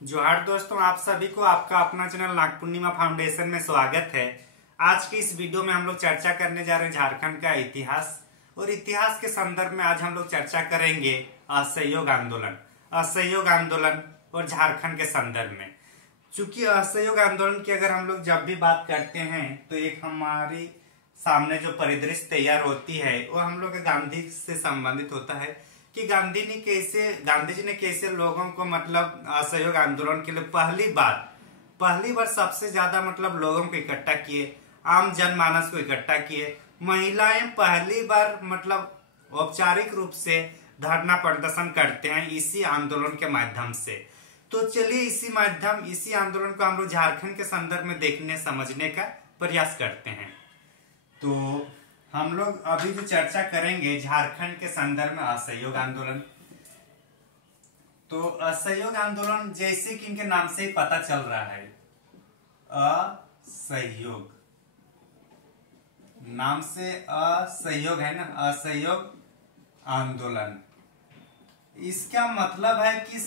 जोहार दोस्तों, आप सभी को आपका अपना चैनल नागपूर्णिमा फाउंडेशन में स्वागत है। आज की इस वीडियो में हम लोग चर्चा करने जा रहे हैं झारखंड का इतिहास। और इतिहास के संदर्भ में आज हम लोग चर्चा करेंगे असहयोग आंदोलन और झारखंड के संदर्भ में। चूंकि असहयोग आंदोलन की अगर हम लोग जब भी बात करते हैं तो एक हमारी सामने जो परिदृश्य तैयार होती है वो हम लोग गांधी से संबंधित होता है कि गांधी जी ने कैसे लोगों को मतलब असहयोग आंदोलन के लिए पहली बार सबसे ज्यादा मतलब लोगों को इकट्ठा किए, आम जनमानस को इकट्ठा किए। महिलाएं पहली बार मतलब औपचारिक रूप से धरना प्रदर्शन करते हैं इसी आंदोलन के माध्यम से। तो चलिए इसी आंदोलन को हम लोग झारखंड के संदर्भ में देखने समझने का प्रयास करते हैं। तो हम लोग अभी जो चर्चा करेंगे झारखंड के संदर्भ में असहयोग आंदोलन। तो असहयोग आंदोलन जैसे कि इनके नाम से ही पता चल रहा है, असहयोग नाम से असहयोग है ना, असहयोग आंदोलन। इसका मतलब है कि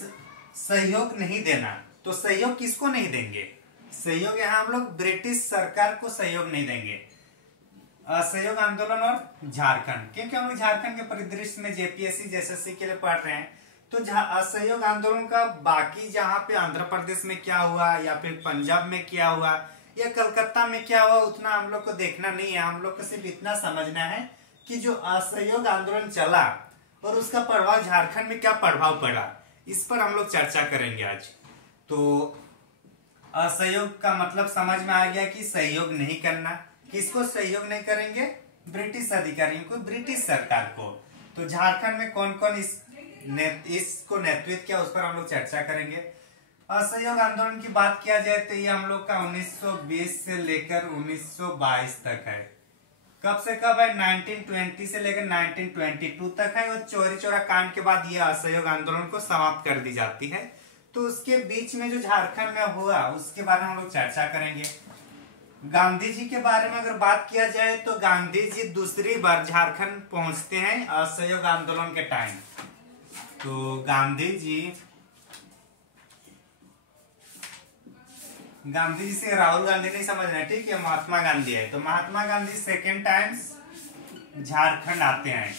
सहयोग नहीं देना। तो सहयोग किसको नहीं देंगे? सहयोग यहाँ हम लोग ब्रिटिश सरकार को सहयोग नहीं देंगे। असहयोग आंदोलन और झारखंड, क्योंकि हम लोग झारखंड के परिदृश्य में जेपीएससी जेएसएससी के लिए पढ़ रहे हैं। तो असहयोग आंदोलन का बाकी जहाँ पे आंध्र प्रदेश में क्या हुआ या फिर पंजाब में क्या हुआ या कलकत्ता में क्या हुआ उतना हम लोग को देखना नहीं है। हम लोग को सिर्फ इतना समझना है कि जो असहयोग आंदोलन चला और उसका प्रभाव झारखंड में क्या प्रभाव पड़ा, इस पर हम लोग चर्चा करेंगे आज। तो असहयोग का मतलब समझ में आ गया कि सहयोग नहीं करना। किसको सहयोग नहीं करेंगे? ब्रिटिश अधिकारियों को, ब्रिटिश सरकार को। तो झारखंड में कौन कौन इसको नेतृत्व किया उस पर हम लोग चर्चा करेंगे। असहयोग आंदोलन की बात किया जाए तो ये हम लोग का 1920 से लेकर 1922 तक है। कब से कब है? 1920 से लेकर 1922 तक है। और चौरी चौरा कांड के बाद ये असहयोग आंदोलन को समाप्त कर दी जाती है। तो उसके बीच में जो झारखंड में हुआ उसके बारे में हम लोग चर्चा करेंगे। गांधी जी के बारे में अगर बात किया जाए तो गांधी जी दूसरी बार झारखंड पहुंचते हैं असहयोग आंदोलन के टाइम। तो गांधी जी से राहुल गांधी नहीं समझना, ठीक है, महात्मा गांधी है। तो महात्मा गांधी सेकेंड टाइम झारखंड आते हैं।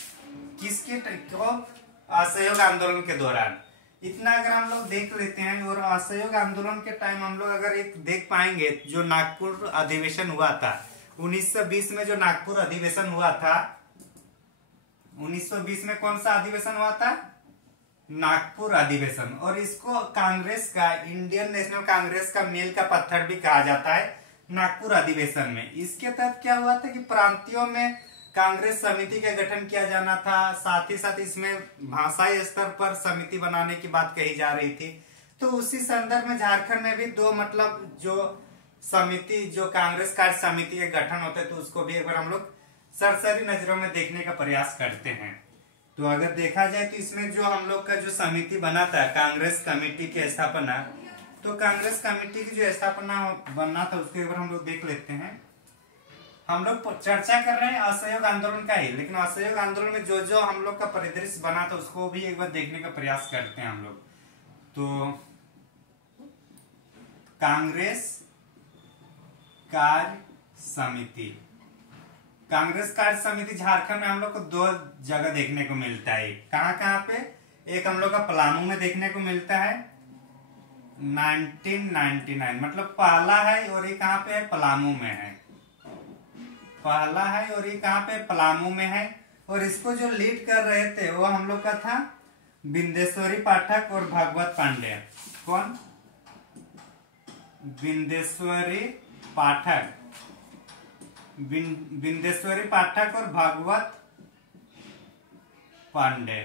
किसके असहयोग आंदोलन के दौरान। इतना अगर हम लोग देख लेते हैं। और असहयोग आंदोलन के टाइम हम लोग अगर एक देख पाएंगे जो नागपुर अधिवेशन हुआ था 1920 में, जो नागपुर अधिवेशन हुआ था 1920 में, कौन सा अधिवेशन हुआ था? नागपुर अधिवेशन। और इसको कांग्रेस का, इंडियन नेशनल कांग्रेस का मील का पत्थर भी कहा जाता है नागपुर अधिवेशन में। इसके तहत क्या हुआ था कि प्रांतियों में कांग्रेस समिति का गठन किया जाना था। साथ ही साथ इसमें भाषाई स्तर पर समिति बनाने की बात कही जा रही थी। तो उसी संदर्भ में झारखंड में भी दो मतलब जो समिति, जो कांग्रेस कार्य समिति के गठन होते हैं, तो उसको भी एक बार हम लोग सरसरी नजरों में देखने का प्रयास करते हैं। तो अगर देखा जाए तो इसमें जो हम लोग का जो समिति बना था कांग्रेस कमेटी की स्थापना, तो कांग्रेस कमेटी की जो स्थापना बनना था उसको एक बार हम लोग देख लेते हैं। हम लोग चर्चा कर रहे हैं असहयोग आंदोलन का ही, लेकिन असहयोग आंदोलन में जो जो हम लोग का परिदृश्य बना था उसको भी एक बार देखने का प्रयास करते हैं हम लोग। तो कांग्रेस कार्य समिति झारखंड में हम लोग को दो जगह देखने को मिलता है। कहाँ कहाँ पे? एक हम लोग का पलामू में देखने को मिलता है 1999, मतलब पहला है। और ये कहाँ पे है? पलामू में है। पहला है और ये कहाँ पे? पलामू में है। और इसको जो लीड कर रहे थे वो हम लोग का था बिंदेश्वरी पाठक और भागवत पांडे। कौन? बिंदेश्वरी पाठक और भागवत पांडे।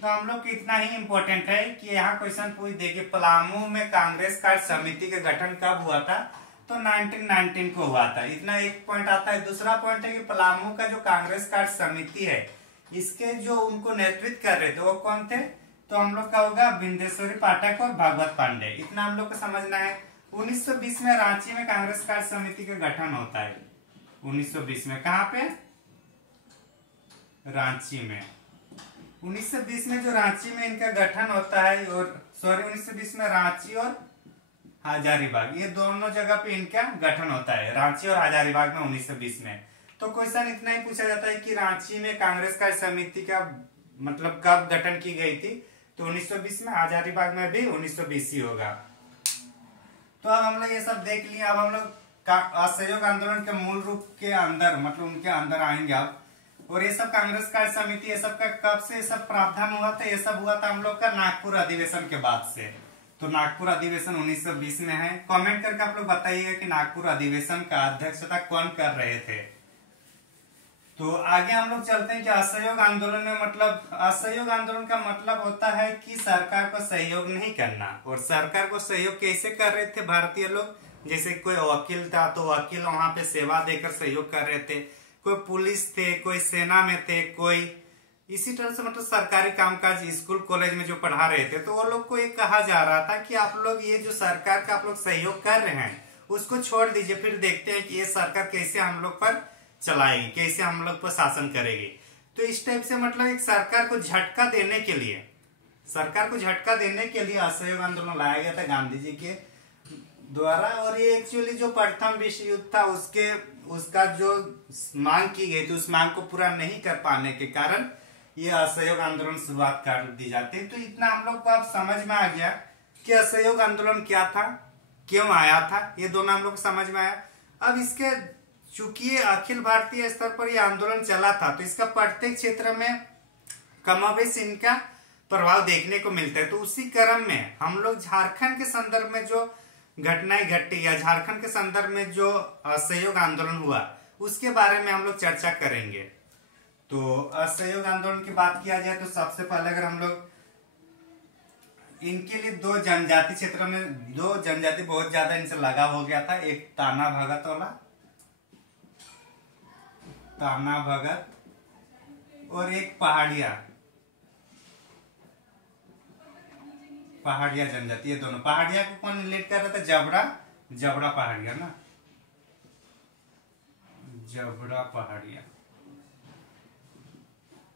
तो हम लोग को इतना ही इंपॉर्टेंट है कि यहाँ क्वेश्चन पूछ देगी पलामू में कांग्रेस कार्य समिति का गठन कब हुआ था? तो 1919 को हुआ था। इतना एक पॉइंट आता है। दूसरा पॉइंट है कि पलामू का जो कांग्रेस कार्य समिति है इसके जो उनको नेतृत्व कर रहे थे वो कौन थे? तो हम लोग का होगा बिंदेश्वरी पाठक और भागवत पांडे। इतना हम लोग को समझना है। 1920 में रांची में कांग्रेस कार्य समिति का गठन होता है। 1920 में कहाँ पे? रांची में। 1920 में जो रांची में इनका गठन होता है, और सॉरी 1920 में रांची और हजारीबाग, ये दोनों जगह पे इनका गठन होता है, रांची और हजारीबाग में 1920 में। तो क्वेश्चन इतना ही पूछा जाता है कि रांची में कांग्रेस कार्य समिति का मतलब कब गठन की गई थी, तो 1920 में, हजारीबाग में भी 1920 ही होगा। तो अब हम लोग ये सब देख लिए। अब हम लोग असहयोग आंदोलन के मूल रूप के अंदर मतलब उनके अंदर आएंगे अब। और ये सब कांग्रेस कार्य समिति ये सब का कब से सब प्रावधान हुआ था, ये सब हुआ था हम लोग का नागपुर अधिवेशन के बाद से। तो नागपुर अधिवेशन 1920 में है। कमेंट करके आप लोग बताइएगा कि नागपुर अधिवेशन का अध्यक्षता कौन कर रहे थे। तो आगे हम लोग चलते हैं कि असहयोग आंदोलन में मतलब, असहयोग आंदोलन का मतलब होता है कि सरकार को सहयोग नहीं करना। और सरकार को सहयोग कैसे कर रहे थे भारतीय लोग, जैसे कोई वकील था तो वकील वहां पे सेवा देकर सहयोग कर रहे थे, कोई पुलिस थे, कोई सेना में थे, कोई इसी तरह से मतलब सरकारी कामकाज स्कूल कॉलेज में जो पढ़ा रहे थे। तो वो लोग को ये कहा जा रहा था कि आप लोग ये जो सरकार का आप लोग सहयोग कर रहे हैं उसको छोड़ दीजिए, फिर देखते हैं कि ये सरकार कैसे हम लोग पर चलाएगी, कैसे हम लोग पर शासन करेगी। तो इस टाइप से मतलब एक सरकार को झटका देने के लिए, सरकार को झटका देने के लिए असहयोग आंदोलन लाया गया था गांधी जी के द्वारा। और ये एक्चुअली जो प्रथम विश्व युद्ध था उसका जो मांग की गई थी उस मांग को पूरा नहीं कर पाने के कारण ये असहयोग आंदोलन शुरुआत कर दी जाती है। तो इतना हम लोग को अब समझ में आ गया कि असहयोग आंदोलन क्या था, क्यों आया था, ये दोनों हम लोग को समझ में आया। अब इसके चूंकि ये अखिल भारतीय स्तर पर ये आंदोलन चला था तो इसका प्रत्येक क्षेत्र में कमोबेश इनका प्रभाव देखने को मिलता है। तो उसी क्रम में हम लोग झारखंड के संदर्भ में जो घटनाएं घटी या झारखंड के संदर्भ में जो असहयोग आंदोलन हुआ उसके बारे में हम लोग चर्चा करेंगे। तो असहयोग आंदोलन की बात किया जाए तो सबसे पहले अगर हम लोग इनके लिए दो जनजाति क्षेत्र में, दो जनजाति बहुत ज्यादा इनसे लगा हो गया था, एक ताना भगत वाला, ताना भगत, और एक पहाड़िया जनजाति। ये दोनों, पहाड़िया को कौन लीड कर रहा था, जबड़ा पहाड़िया ना, जबड़ा पहाड़िया।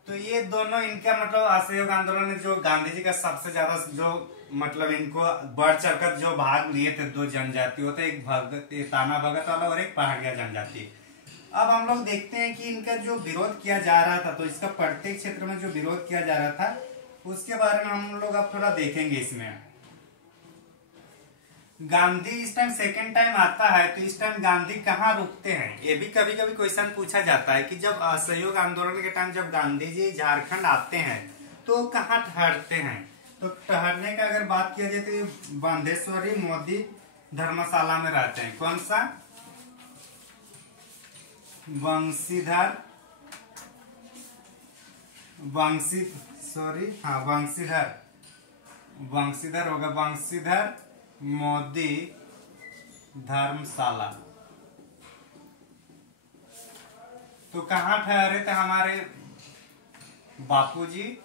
तो ये दोनों इनका मतलब असहयोग आंदोलन में जो गांधी जी का सबसे ज्यादा जो मतलब इनको बढ़ चढ़कर जो भाग लिए थे दो जनजाति होते, एक ताना भगत वाला और एक पहाड़िया जनजाति। अब हम लोग देखते हैं कि इनका जो विरोध किया जा रहा था, तो इसका प्रत्येक क्षेत्र में जो विरोध किया जा रहा था उसके बारे में हम लोग अब थोड़ा देखेंगे। इसमें गांधी इस टाइम सेकेंड टाइम आता है तो इस टाइम गांधी कहाँ रुकते हैं, ये भी कभी कभी क्वेश्चन पूछा जाता है कि जब असहयोग आंदोलन के टाइम जब गांधी जी झारखंड आते हैं तो कहाँ ठहरते हैं। तो ठहरने का अगर बात किया जाए तो बांधेश्वरी मोदी धर्मशाला में रहते हैं। कौन सा, वंशीधर होगा, वंशीधर मोदी धर्मशाला। तो कहाँ ठहरे थे हमारे बापूजी,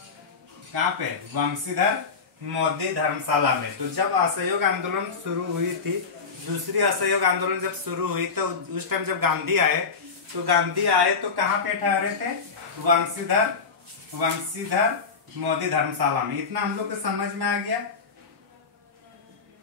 कहाँ पे, वंशीधर मोदी धर्मशाला में। तो जब असहयोग आंदोलन शुरू हुई थी, दूसरी असहयोग आंदोलन जब शुरू हुई तो उस टाइम जब गांधी आए तो कहाँ पे ठहरे थे, वंशीधर मोदी धर्मशाला में। इतना हम लोग को समझ में आ गया।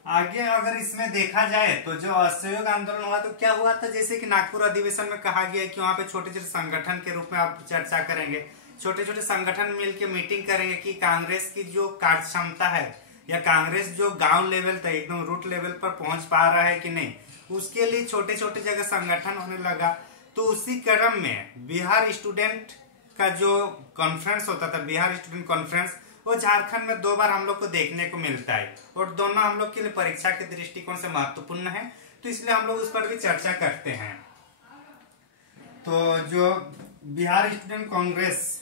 आगे अगर इसमें देखा जाए तो जो असहयोग आंदोलन हुआ तो क्या हुआ था, जैसे कि नागपुर अधिवेशन में कहा गया कि वहां पे छोटे छोटे संगठन के रूप में आप चर्चा करेंगे, छोटे छोटे संगठन मिलकर मीटिंग करेंगे कि कांग्रेस की जो कार्य क्षमता है या कांग्रेस जो गांव लेवल तक एकदम रूट लेवल पर पहुंच पा रहा है कि नहीं, उसके लिए छोटे छोटे जगह संगठन होने लगा। तो उसी क्रम में बिहार स्टूडेंट का जो कॉन्फ्रेंस होता था, बिहार स्टूडेंट कॉन्फ्रेंस, वो झारखंड में 2 बार हम लोग को देखने को मिलता है और दोनों हम लोग के लिए परीक्षा के दृष्टिकोण से महत्वपूर्ण है, तो इसलिए हम लोग उस पर भी चर्चा करते हैं। तो जो बिहार स्टूडेंट कांग्रेस,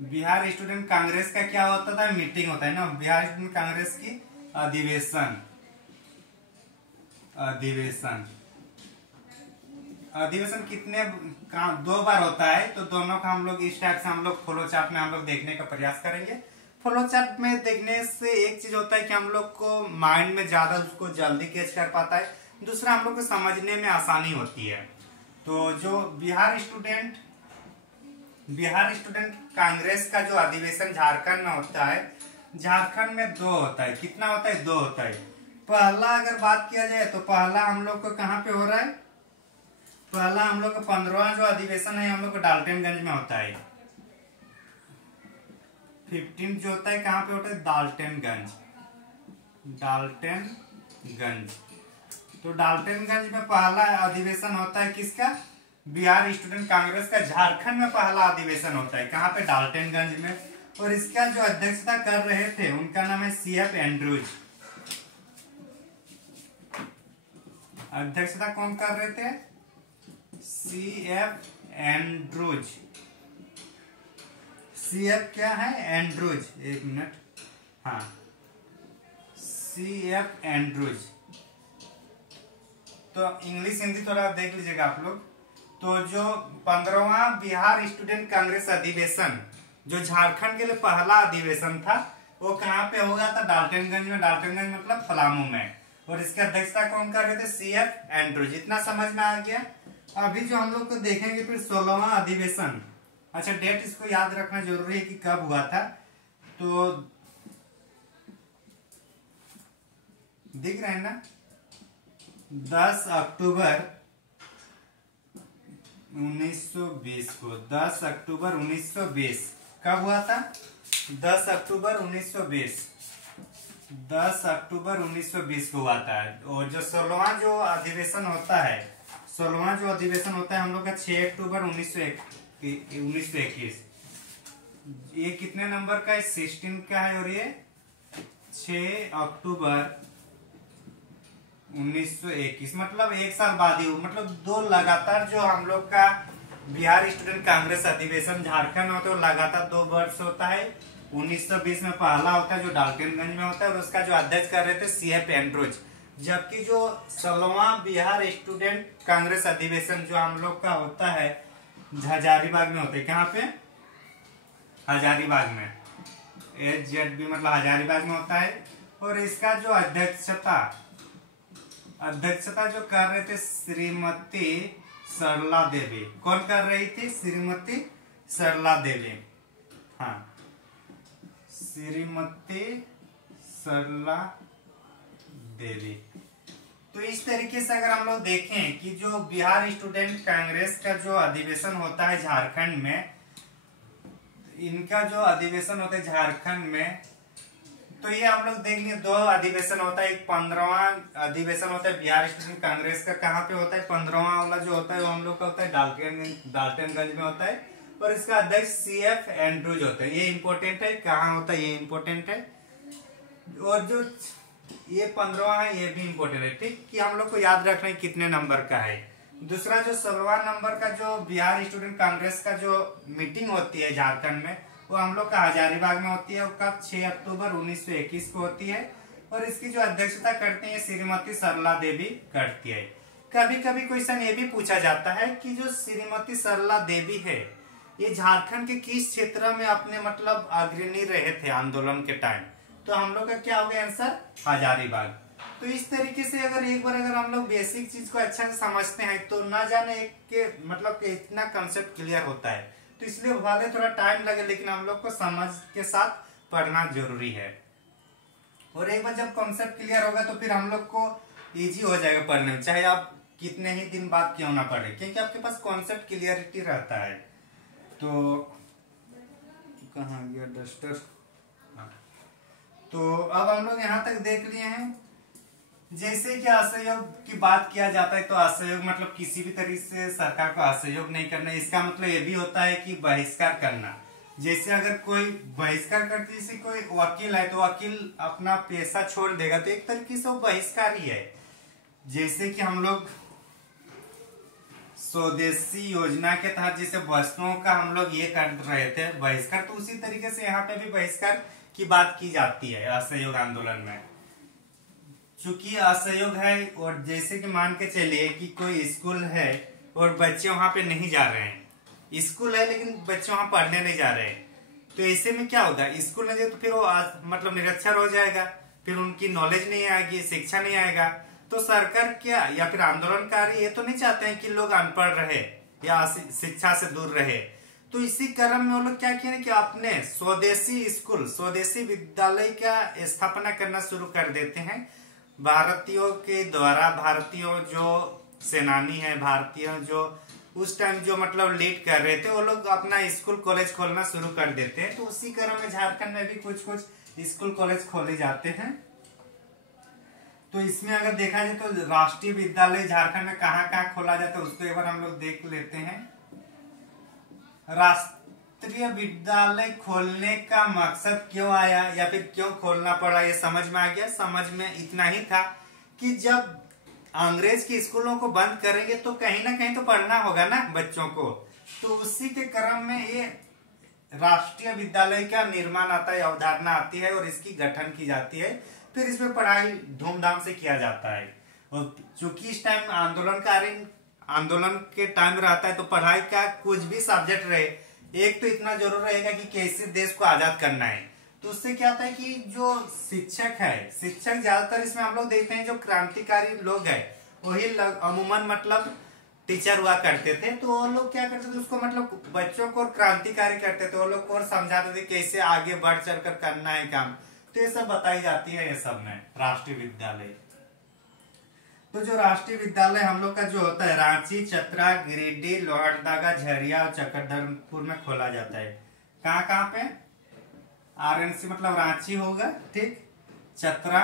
बिहार स्टूडेंट कांग्रेस का क्या होता था, मीटिंग होता है ना, बिहार स्टूडेंट कांग्रेस की अधिवेशन कितने 2 बार होता है। तो दोनों का हम लोग इस टाइप से हम लोग फ्लो चार्ट में हम लोग देखने का प्रयास करेंगे। फ्लो चार्ट में देखने से एक चीज होता है कि हम लोग को माइंड में ज्यादा उसको जल्दी कैच कर पाता है, दूसरा हम लोग को समझने में आसानी होती है। तो जो बिहार स्टूडेंट कांग्रेस का जो अधिवेशन झारखंड में होता है, झारखंड में 2 होता है। कितना होता है? 2 होता है। पहला अगर बात किया जाए तो पहला हम लोग को कहाँ पे हो रहा है? पहला हम लोग का 15वां जो अधिवेशन है हम लोग को डाल्टनगंज में होता है। 15 जो होता है कहाँ पे होता है? डाल्टनगंज। तो डाल्टनगंज में पहला अधिवेशन होता है किसका? बिहार स्टूडेंट कांग्रेस का। झारखंड में पहला अधिवेशन होता है कहाँ पे? डाल्टनगंज में। और इसका जो अध्यक्षता कर रहे थे उनका नाम है CF एंड्रूज। अध्यक्षता कौन कर रहे थे? CF Andrews. CF क्या है? एंड्रूज। एक मिनट, हाँ, CF एंड्रूज। तो इंग्लिश हिंदी थोड़ा देख लीजिएगा आप लोग। तो जो 15वां बिहार स्टूडेंट कांग्रेस अधिवेशन जो झारखंड के लिए पहला अधिवेशन था वो कहाँ पे होगा था? डाल्टनगंज में। डाल्टनगंज मतलब पलामू में। और इसकी अध्यक्षता कौन कर रहे थे? CF Andrews. इतना समझ में आ गया। अभी जो हम लोग को देखेंगे फिर 16वां अधिवेशन। अच्छा, डेट इसको याद रखना जरूरी है कि कब हुआ था। तो दिख रहे हैं ना? 10 अक्टूबर 1920 को। 10 अक्टूबर 1920 कब हुआ था? 10 अक्टूबर 1920। 10 अक्टूबर 1920 को हुआ था। और जो 16वां जो अधिवेशन होता है, 16वां जो अधिवेशन होता है हम लोग का 6 अक्टूबर 1921। ये कितने नंबर का है? 16 का है। और ये 6 अक्टूबर 1921, मतलब एक साल बाद ही, मतलब 2 लगातार जो हम लोग का बिहार स्टूडेंट कांग्रेस अधिवेशन झारखंड होता है वो लगातार 2 वर्ष होता है। 1920 में पहला होता है जो डाल्टनगंज में होता है और उसका जो अध्यक्ष कर रहे थे CF एंड्रूज। जबकि जो 16वां बिहार स्टूडेंट कांग्रेस अधिवेशन जो हम लोग का होता है हजारीबाग में होता है। कहाँ पे? हजारीबाग में। HZB मतलब हजारीबाग में होता है। और इसका जो अध्यक्षता जो कर रहे थे श्रीमती सरला देवी। कौन कर रही थी? श्रीमती सरला देवी। हाँ, श्रीमती सरला देवी। तो इस तरीके से अगर हम लोग देखें कि जो बिहार स्टूडेंट कांग्रेस का जो अधिवेशन होता है झारखंड में, इनका जो अधिवेशन होता है झारखंड में, तो ये हम लोग देख लिए 2 अधिवेशन होता है। एक 15वां अधिवेशन होता है बिहार स्टूडेंट कांग्रेस का। कहाँ पे होता है? 15वां वाला जो होता है वो हम लोग का होता है डाल्टनगंज में होता है। और इसका अध्यक्ष CF एंड्रूज होता है। ये इंपॉर्टेंट है। कहाँ होता है? ये इंपॉर्टेंट है। और जो ये 15वां है ये भी इंपॉर्टेंट है, ठीक, कि हम लोग को याद रखना है कितने नंबर का है। दूसरा जो 16वां नंबर का जो बिहार स्टूडेंट कांग्रेस का जो मीटिंग होती है झारखंड में वो हम लोग का हजारीबाग में होती है। और कब? 6 अक्टूबर 1921 को होती है। और इसकी जो अध्यक्षता करती है श्रीमती सरला देवी करती है। कभी कभी क्वेश्चन ये भी पूछा जाता है कि जो श्रीमती सरला देवी है ये झारखंड के किस क्षेत्र में अपने मतलब अग्रणी रहे थे आंदोलन के टाइम? तो हम लोग का क्या हो गया आंसर? हजारीबाग। तो इस तरीके से एक बार अगर हम लोग बेसिक चीज को अच्छा से समझते हैं तो ना जाने एक के मतलब इतना कंसेप्ट क्लियर होता है। तो इसलिए भले थोड़ा टाइम लगे लेकिन हम लोग को समझ के साथ पढ़ना जरूरी है। और एक बार जब कॉन्सेप्ट क्लियर होगा तो फिर हम लोग को इजी हो जाएगा पढ़ने में, चाहे आप कितने ही दिन बाद क्यों ना पढ़े, क्योंकि आपके पास कॉन्सेप्ट क्लियरिटी रहता है। तो कहाँ गया डस्टर? तो अब हम लोग यहाँ तक देख लिए हैं। जैसे कि असहयोग की बात किया जाता है तो असहयोग मतलब किसी भी तरीके से सरकार को असहयोग नहीं करना। इसका मतलब ये भी होता है कि बहिष्कार करना। जैसे अगर कोई बहिष्कार करते, जैसे कोई वकील है तो वकील अपना पेशा छोड़ देगा तो एक तरीके से वो बहिष्कार ही है। जैसे कि हम लोग स्वदेशी योजना के तहत जैसे वस्तुओं का हम लोग ये कर रहे थे बहिष्कार, तो उसी तरीके से यहाँ पे भी बहिष्कार की बात की जाती है असहयोग आंदोलन में। चूंकि असहयोग है और जैसे कि मान के चलिए कि कोई स्कूल है और बच्चे वहां पे नहीं जा रहे हैं, स्कूल है लेकिन बच्चे वहां पढ़ने नहीं जा रहे हैं, तो ऐसे में क्या होगा, स्कूल नहीं जाए तो फिर वो मतलब निरक्षर हो जाएगा, फिर उनकी नॉलेज नहीं आएगी, शिक्षा नहीं आएगा। तो सरकार क्या या फिर आंदोलनकारी ये तो नहीं चाहते हैं कि लोग अनपढ़ रहे या शिक्षा से दूर रहे। तो इसी क्रम में वो लोग क्या किए कि अपने स्वदेशी स्कूल, स्वदेशी विद्यालय का स्थापना करना शुरू कर देते हैं। भारतीयों के द्वारा, भारतीय जो सेनानी है, भारतीय जो उस टाइम जो मतलब लीड कर रहे थे, वो लोग अपना स्कूल कॉलेज खोलना शुरू कर देते हैं। तो उसी क्रम में झारखंड में भी कुछ कुछ स्कूल कॉलेज खोले जाते हैं। तो इसमें अगर देखा जाए तो राष्ट्रीय विद्यालय झारखंड में कहाँ कहाँ खोला जाता है उसको एक बार हम लोग देख लेते हैं। राष्ट्रीय विद्यालय खोलने का मकसद क्यों आया या फिर क्यों खोलना पड़ा, ये समझ में आ गया। समझ में इतना ही था कि जब अंग्रेज के स्कूलों को बंद करेंगे तो कहीं ना कहीं तो पढ़ना होगा ना बच्चों को। तो उसी के क्रम में ये राष्ट्रीय विद्यालय का निर्माण आता है, अवधारणा आती है और इसकी गठन की जाती है। फिर इसमें पढ़ाई धूमधाम से किया जाता है। और चूंकि इस टाइम आंदोलन के टाइम रहता है तो पढ़ाई का कुछ भी सब्जेक्ट रहे, एक तो इतना जरूर रहेगा कि कैसे देश को आजाद करना है। तो उससे क्या होता है कि जो शिक्षक है, शिक्षक ज्यादातर इसमें हम लोग देखते हैं जो क्रांतिकारी लोग हैं वही अमूमन मतलब टीचर हुआ करते थे। तो वो लोग क्या करते थे, उसको मतलब बच्चों को क्रांतिकारी करते थे, वो लोग को समझाते थे कैसे आगे बढ़ चढ़कर करना है काम। तो ये सब बताई जाती है ये सब में राष्ट्रीय विद्यालय। तो जो राष्ट्रीय विद्यालय हम लोग का जो होता है रांची, चतरा, गिरिडीह, लोहरदगा, झरिया और चक्रधरपुर में खोला जाता है। कहाँ कहाँ पे, आरएनसी मतलब रांची होगा, ठीक, चतरा,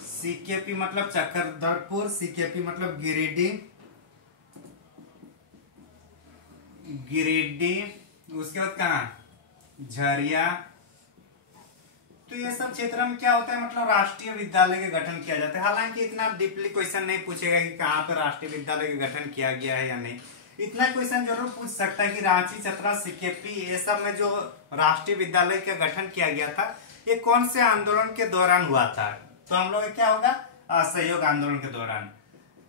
सीकेपी मतलब चक्रधरपुर, सीकेपी मतलब गिरिडीह, उसके बाद कहाँ झरिया। तो ये सब क्षेत्र में क्या होता है मतलब राष्ट्रीय विद्यालय का गठन किया जाता है। हालांकि इतना डीपली क्वेश्चन नहीं पूछेगा कि कहाँ पर राष्ट्रीय विद्यालय का गठन किया गया है या नहीं। इतना क्वेश्चन जरूर पूछ सकता है कि रांची, चतरा, सीकेपी ये सब में जो राष्ट्रीय विद्यालय का गठन किया गया था ये कौन से आंदोलन के दौरान हुआ था। तो हम लोग क्या होगा, असहयोग आंदोलन के दौरान।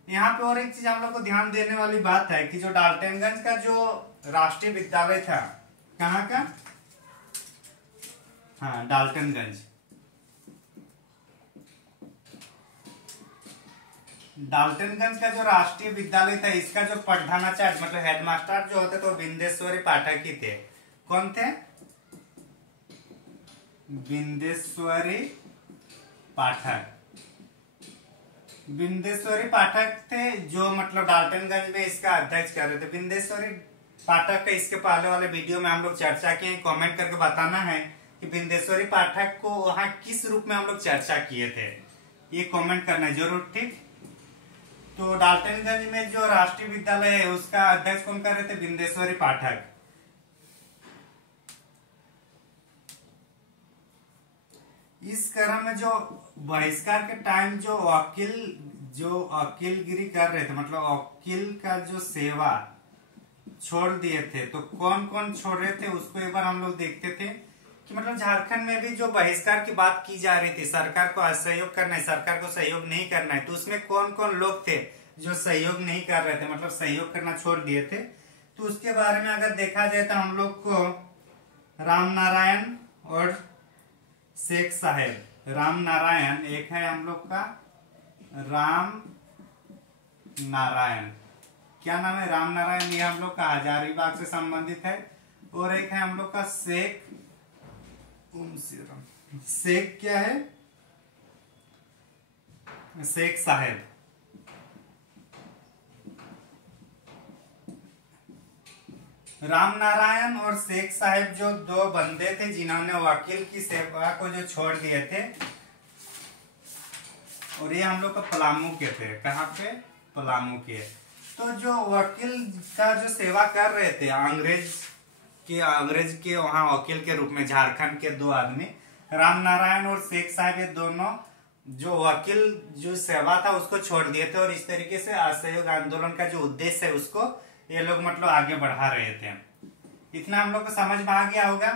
यहाँ पे और एक चीज हम लोग को ध्यान देने वाली बात है कि जो डाल्टनगंज का जो राष्ट्रीय विद्यालय था, कहाँ का, हाँ डाल्टनगंज का जो राष्ट्रीय विद्यालय था इसका जो प्रधानाचार्य मतलब हेडमास्टर जो होते थे वो बिंदेश्वरी पाठक ही थे। कौन थे, बिंदेश्वरी पाठक थे जो मतलब डाल्टनगंज में इसका अध्यक्ष कर रहे थे। बिंदेश्वरी पाठक का इसके पहले वाले वीडियो में हम लोग चर्चा किए, कमेंट करके बताना है कि बिंदेश्वरी पाठक को वहां किस रूप में हम लोग चर्चा किए थे, ये कमेंट करना है जरूर, ठीक। तो डाल्टनगंज में जो राष्ट्रीय विद्यालय है उसका अध्यक्ष कौन कर रहे थे, बिंदेश्वरी पाठक। इस क्रम में जो बहिष्कार के टाइम जो वकीलगिरी कर रहे थे मतलब वकील का जो सेवा छोड़ दिए थे, तो कौन कौन छोड़ रहे थे उसको एक बार हम लोग देखते थे कि मतलब झारखंड में भी जो बहिष्कार की बात की जा रही थी, सरकार को असहयोग करना है, सरकार को सहयोग नहीं करना है, तो उसमें कौन कौन लोग थे जो सहयोग नहीं कर रहे थे मतलब सहयोग करना छोड़ दिए थे। तो उसके बारे में अगर देखा जाए तो हम लोग को राम नारायण और शेख साहेब, राम नारायण एक है हम लोग का, राम नारायण, क्या नाम है, राम नारायण, ये हम लोग का हजारीबाग से संबंधित है। और एक है हम लोग का शेख क्या है, शेख साहेब। राम नारायण और शेख साहेब जो दो बंदे थे जिन्होंने वकील की सेवा को जो छोड़ दिए थे, और ये हम लोग का पलामू के थे, कहाँ पे, पलामू के। तो जो वकील का जो सेवा कर रहे थे अंग्रेज के वहां वकील के रूप में झारखंड के दो आदमी राम नारायण और शेख साहब, ये दोनों जो वकील जो सेवा था उसको छोड़ दिए थे और इस तरीके से असहयोग आंदोलन का जो उद्देश्य है उसको ये लोग मतलब आगे बढ़ा रहे थे। इतना हम लोग को समझ में आ गया होगा।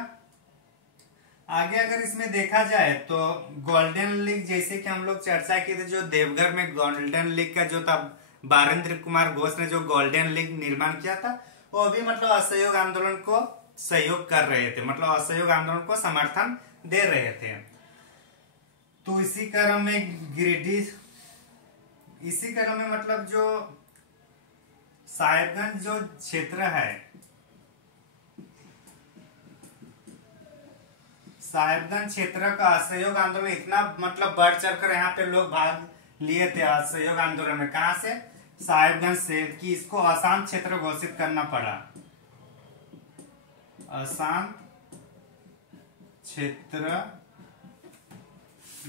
आगे अगर इसमें देखा जाए तो गोल्डन लीग जैसे कि हम लोग चर्चा किए थे, जो देवघर में गोल्डन लीग का जो था बारेंद्र कुमार घोष ने जो गोल्डन लीग निर्माण किया था वो भी मतलब असहयोग आंदोलन को सहयोग कर रहे थे, मतलब असहयोग आंदोलन को समर्थन दे रहे थे। तो इसी क्रम में गिरिडीह, इसी क्रम में मतलब जो साहेबगंज जो क्षेत्र है, साहेबगंज क्षेत्र का असहयोग आंदोलन इतना मतलब बढ़ चढ़कर यहाँ पे लोग भाग लिए थे असहयोग आंदोलन में। कहां से? साहेबगंज से, कि इसको अशांत क्षेत्र घोषित करना पड़ा। अशांत क्षेत्र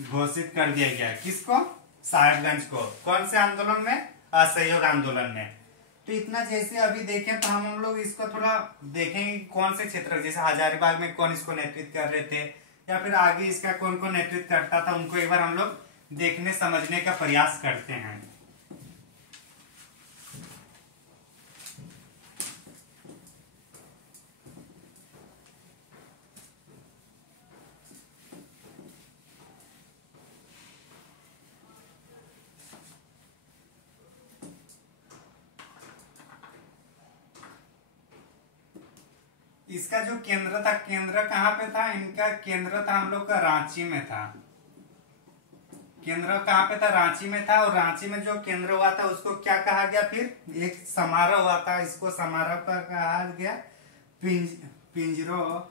घोषित कर दिया गया। किसको? साहेबगंज को। कौन से आंदोलन में? असहयोग आंदोलन में। तो इतना जैसे अभी देखें तो हम लोग इसको थोड़ा देखेंगे कौन से क्षेत्र, जैसे हजारीबाग में कौन इसको नेतृत्व कर रहे थे, या फिर आगे इसका कौन कौन नेतृत्व करता था, उनको एक बार हम लोग देखने समझने का प्रयास करते हैं। इसका जो केंद्र था, केंद्र कहाँ पे था? इनका केंद्र था हम लोग का रांची में था। केंद्र कहाँ पे था? रांची में था। और रांची में जो केंद्र हुआ था उसको क्या कहा गया? फिर एक समारोह हुआ था, इसको समारोह का कहा गया पिंजरोपाल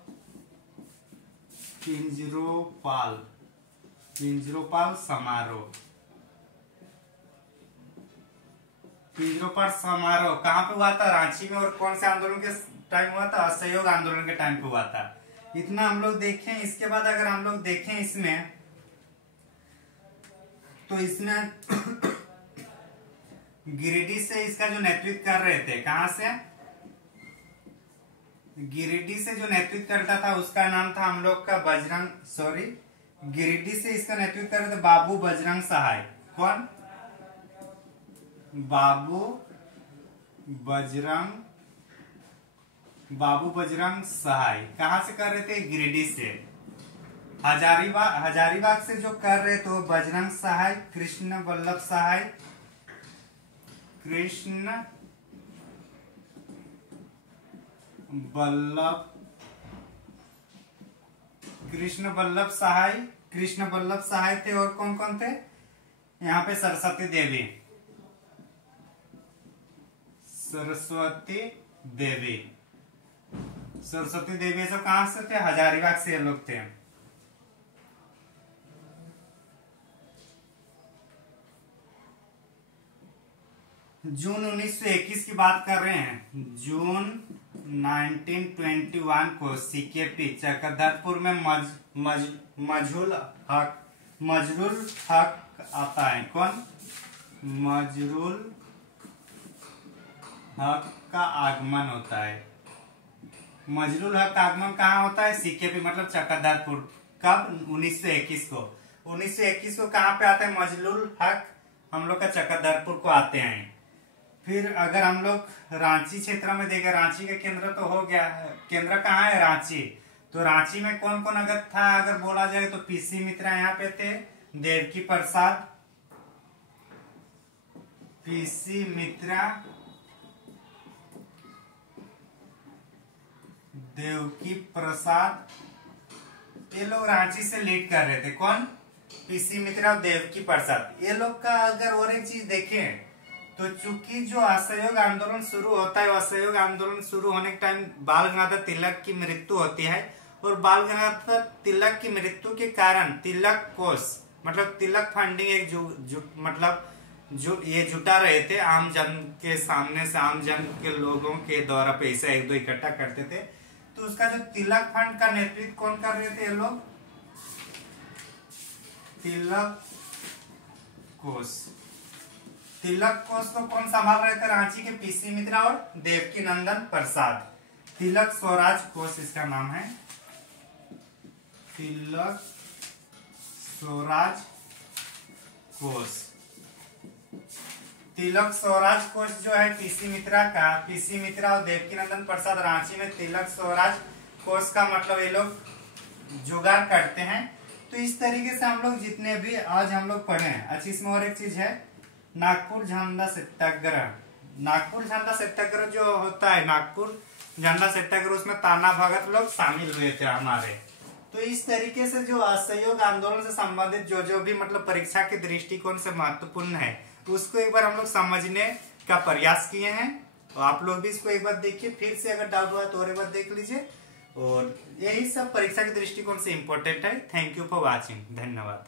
समारोह। पिंजरोपाल समारोह कहाँ पे हुआ था? रांची में। और कौन से आंदोलन के टाइम हुआ था? असहयोग आंदोलन के टाइम पे हुआ था। इतना हम लोग देखें। इसके बाद अगर हम लोग देखें इसमें, तो इसमें गिरिडीह से इसका जो नेतृत्व कर रहे थे, कहां से? गिरिडीह से जो नेतृत्व करता था उसका नाम था हम लोग का गिरिडीह से इसका नेतृत्व कर रहे थे बाबू बजरंग सहाय। कौन? बाबू बजरंग सहाय। कहां से कर रहे थे? गिरिडीह से। हजारीबाग से जो कर रहे थे बजरंग सहाय, कृष्ण बल्लभ सहाय थे। और कौन कौन थे यहाँ पे? सरस्वती देवी सब कहां से थे? हजारीबाग से ये लोग थे। जून 1921 की बात कर रहे हैं। जून 1921 को सीकेपी चक्रधरपुर में मजरुल हक आता है। कौन? मजरुल हक का आगमन होता है। मजरुल हक का आगमन कहाँ होता है? सीकेपी मतलब चक्रधरपुर। कब? 1921 को। 1921 को कहाँ पे आता है मजरुल हक? हम लोग का चक्रधरपुर को आते हैं। फिर अगर हम लोग रांची क्षेत्र में देखें, रांची का केंद्र तो हो गया, केंद्र कहाँ है? रांची। तो रांची में कौन कौन अगर था, अगर बोला जाए तो पीसी मित्रा यहाँ पे थे, देवकी प्रसाद, ये लोग रांची से लीड कर रहे थे। कौन? पीसी मित्रा और देवकी प्रसाद। ये लोग का अगर और एक चीज देखें तो चूंकि जो असहयोग आंदोलन शुरू होता है, असहयोग आंदोलन शुरू होने के टाइम बाल गंगाधर तिलक की मृत्यु होती है। और बाल गंगाधर तिलक की मृत्यु के कारण तिलक कोष मतलब तिलक फंडिंग एक ये जुटा रहे थे आम जन के सामने से, आम जन के लोगों के द्वारा पैसा एक दो इकट्ठा करते थे। तो उसका जो तिलक फंड का नेतृत्व कौन कर रहे थे? ये लोग तिलक कोष को कौन संभाल रहे थे? रांची के पीसी मित्रा और देवकी नंदन प्रसाद। तिलक स्वराज कोष इसका नाम है। तिलक स्वराज कोष। तिलक स्वराज कोष जो है पीसी मित्रा और देवकी नंदन प्रसाद रांची में तिलक स्वराज कोष का मतलब ये लोग जुगाड़ करते हैं। तो इस तरीके से हम लोग जितने भी आज हम लोग पढ़े हैं। अच्छा, इसमें और एक चीज है, नागपुर झंडा सत्याग्रह। नागपुर झंडा सत्याग्रह जो होता है, नागपुर झंडा सत्याग्रह, उसमें ताना भगत लोग शामिल हुए थे हमारे। तो इस तरीके से जो असहयोग आंदोलन से संबंधित जो जो भी मतलब परीक्षा के दृष्टिकोण से महत्वपूर्ण है उसको एक बार हम लोग समझने का प्रयास किए हैं। और आप लोग भी इसको एक बार देखिए, फिर से अगर डाउट हुआ तो और एक बार देख लीजिए। और यही सब परीक्षा के दृष्टिकोण से इम्पोर्टेंट है। Thank you for watching. धन्यवाद।